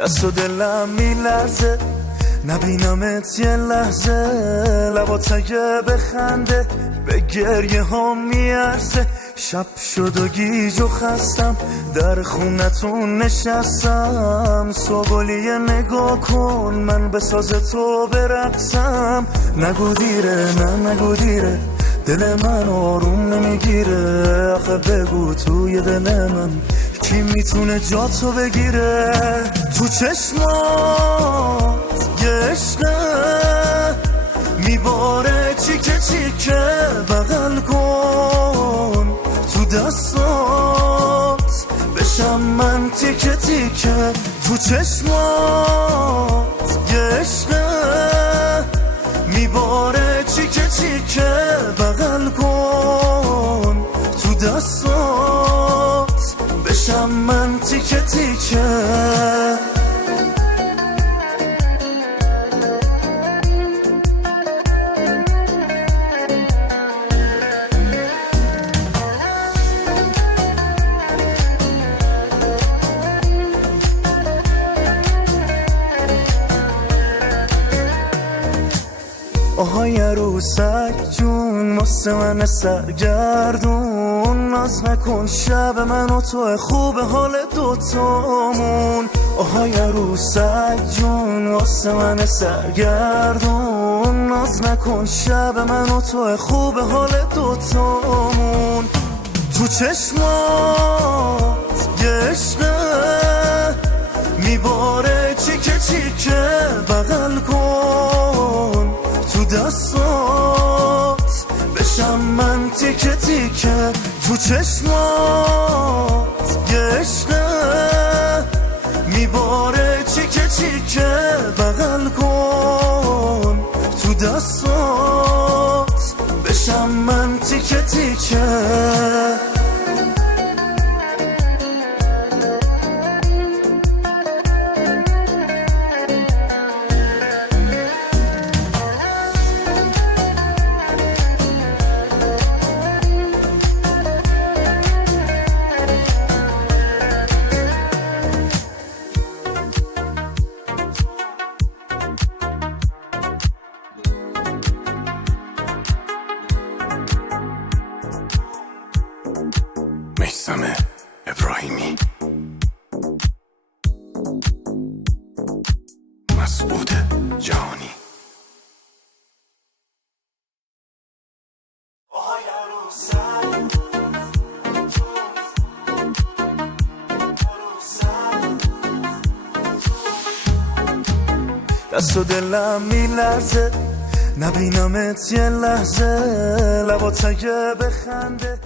دست و دلم میلرزه نبینمت یه لحظه، لبات اگه بخنده به گریه ها میارزه. شب شد و گیج و خستم در خونتون نشستم، سوگلیه نگاه کن من به ساز تو برقصم. نگو دیره نه نگو دیره دل من آروم نمیگیره، آخه بگو توی دل من کی میتونه جا تو بگیره. تو چشمات یه عشقه میباره چیکه چیکه، بغل کن تو دستات بشم من تیکه تیکه. تو چشمات یه عشقه میباره چیکه چیکه، بغل کن تو دستات بشم من تیکه تیکه. آهای عروسک جون واسه من سرگردون، ناز نکن شب من و تو خوب حال دوتامون. آهای عروسک جون واسه من سرگردون، ناز نکن شب من و تو خوب حال دوتامون. تو چشمات یه عشقه میباره چیکه چیکه، بغل کن تو دستات بشم من تیکه تیکه. تو چشمات یه عشقه میباره چیکه چیکه، بغل کن تو دستات بشم من تیکه تیکه. میثم ابراهیمی، مسعود جهانی. دست و دلم میلرزه نبینمت یه لحظه، لبات اگه بخنده